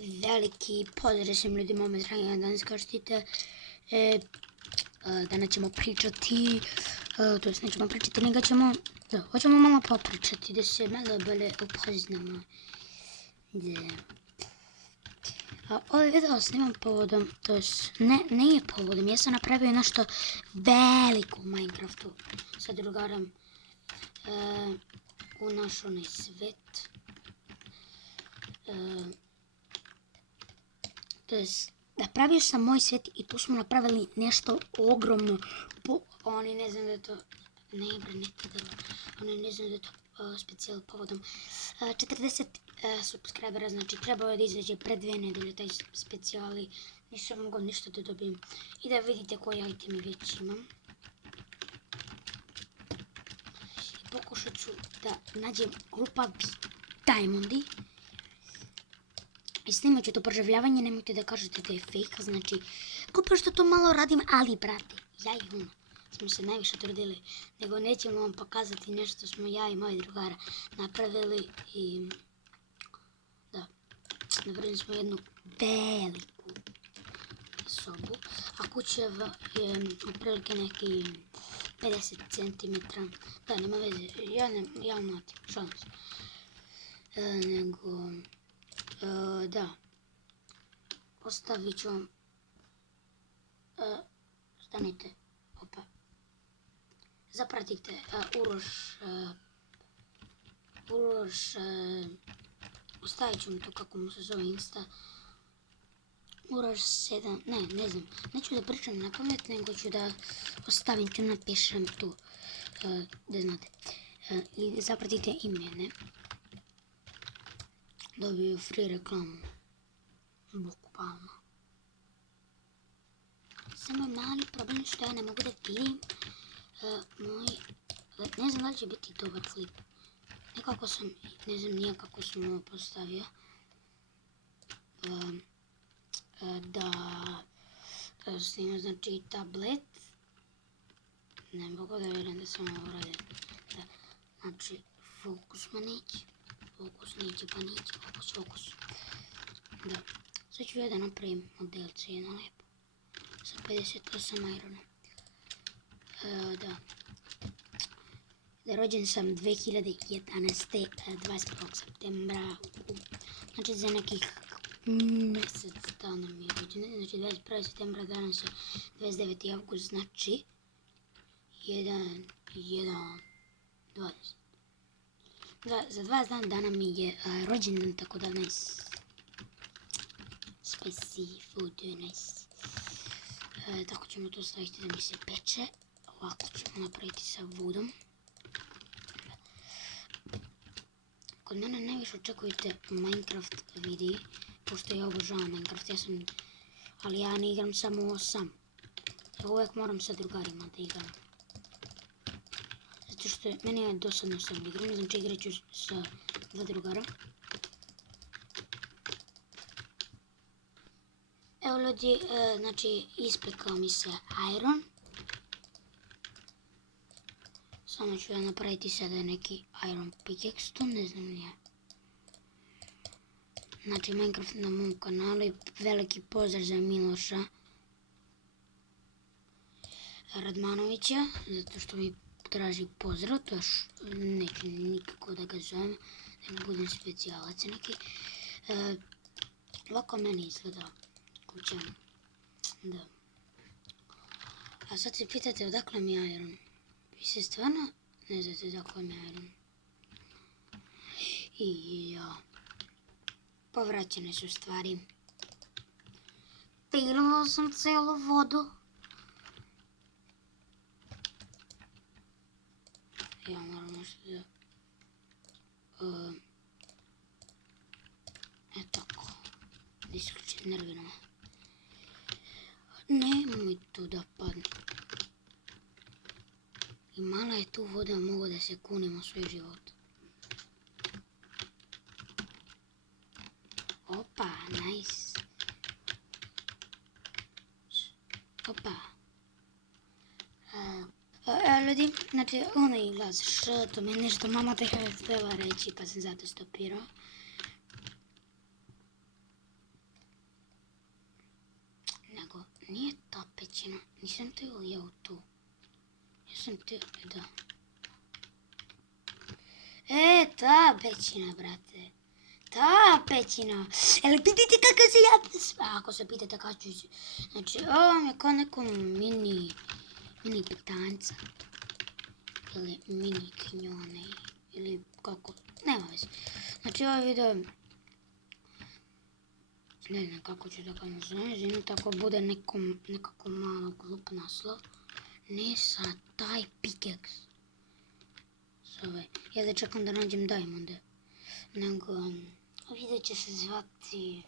Veliki pozdrav svim ljudima, me dragi, danas kao što vidite, danas ćemo pričati, to jest nećemo pričati, nego ćemo, hoćemo malo popričati, da se malo bolje upoznamo. Ovaj video snimam povodom, to jest nije povodom, ja sam napravio nešto veliko u Minecraftu sa drugarom u naš onaj svet. To jest, napravio sam moj svijet i tu smo napravili nešto ogromno. Oni ne znam da je to, oni ne znam da je to specijal povodom 40 subscribera, znači trebao je da izađe pred 2 nedelje taj specijal i nisam mogao ništa da dobijem. I da vidite koje iteme već imam. I pokušat ću da nađem glupavi diamondi. I snimat ću to proživljavanje, nemojte da kažete da je fake, znači, kao što to malo radim, ali brate, ja i on smo se najviše trudili, nego nećemo vam pokazati nešto smo ja i moji drugara napravili i, da, napravili smo jednu veliku sobu, a kuća je otprilike neki 50 cm, da, nema veze, ja mlatim, šalim se, nego... Da, ostavit ću vam, stanite, opa, zapratite Uroš, ostavit ću vam to kako mu se zove Insta, Uroš 7, ne znam, neću da pričam na pamet, nego ću da ostavim ću, napišem tu, da znate, i zapratite i mene. Dobiju free reklamu. Bukvalno. Samo je mali problem što ja ne mogu da vidim ne znam da li će biti dobar klip. Nekako sam, ne znam nije kako sam ovo postavio. Da snimam znači tablet. Ne mogu da vjerujem da sam ovo uradio. Znači fokus ma neće. Fokus neće pa neće, fokus. Da, sad ću ja da napravim modelce jedno lepo. Sa 58 irona. Da. Rođen sam 2011. 21. septembra. Znači za nekih mjesec dana mi je rođen. Znači 21. septembra, danas je 29. avgust, znači 1.1.20. Da, za 20 dana mi je rođendan, tako da nice. Spicy food, nice. Tako ćemo to staviti da mi se peče. Ovako ćemo napraviti sa vodom. Kod mene najviše očekujete Minecraft videi, pošto ja obožavam Minecraft, ali ja ne igram samo sam. Ja uvijek moram sa drugarima da igram. Zato što meni je dosadno sam igram, znači igrat ću sa 2 drugara. Evo ljudi, znači ispekao mi se iron. Samo ću ja napraviti sada neki iron pickaxe, to ne znam nije. Znači Minecraft na mom kanalu i veliki pozdrav za Miloša Radmanovića, zato što mi traži pozdrav, to još neću nikako da ga zovem, da ne budem specijalac neki. Ovako meni izgleda kuća, da. A sad se pitate odakle mi je iron. Vi se stvarno ne znate odakle mi je iron. I ja, povraćene su stvari. Pilila sam celu vodu. Ja moram nešto da... tako. Da isključim, nervira me. Nemoj tu da padne. I mala je tu voda, mogu da se kunem u svoj život. Opa, nice. Opa. Ljudi, znači onaj glas š, to mi je nešto mama te htjela reći pa sam zato stopirao. pećina. Nisam teo ja u to. Nisam teo, da. Ta pećina, brate. Ta pećina. Jel pitajte kako se ja... Ako se pitate kako ću se... Znači, ovo vam je kao neko mini pitanca. Ili mini kinjone. Ili kako... Nema veze. Znači, ovaj video... Ne znam kako ću da ga nazovem, tako bude nekako malo glup naslov. Ne sa taj pickaxe. Zove. Ja da čekam da nađem diamonde. Nego, video će se zvati...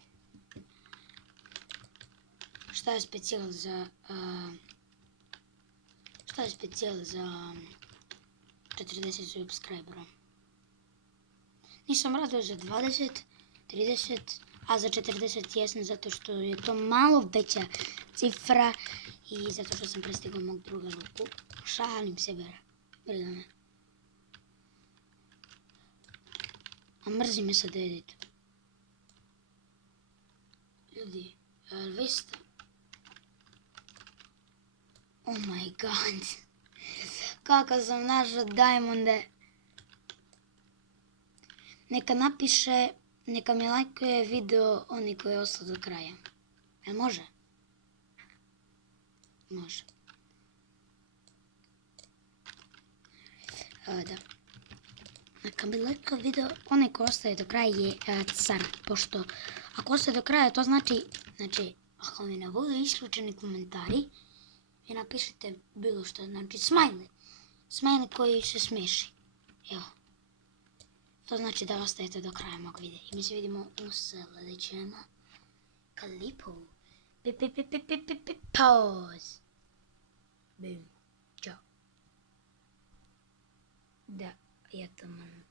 Šta je specijal za... Šta je specijal za 40 subscribera? Nisam radio za 20, 30, a za 40 jesam zato što je to malo veća cifra i zato što sam prestigao mog druga Luku. Šalim se, briga me. A mrzi me sad edit. Ljudi, vi ste... Oh my god. Kako sam našao diamonde. Neka napiše, neka mi lajkuje video oni koji je ostao do kraja. Jel može? Može. Da. Neka mi lajkuje video onaj koji ostaje do kraja je car. Pošto ako ostaje do kraja to znači, ako mi ne budu isključeni komentari, vi napišite bilo što, znači smajli. Smajli koji se smeši. Evo. To znači da ostajete do kraja mog videa. I mi se vidimo u sljedećem klipu. Pause. Boom. Ćao. Da, ja to mam...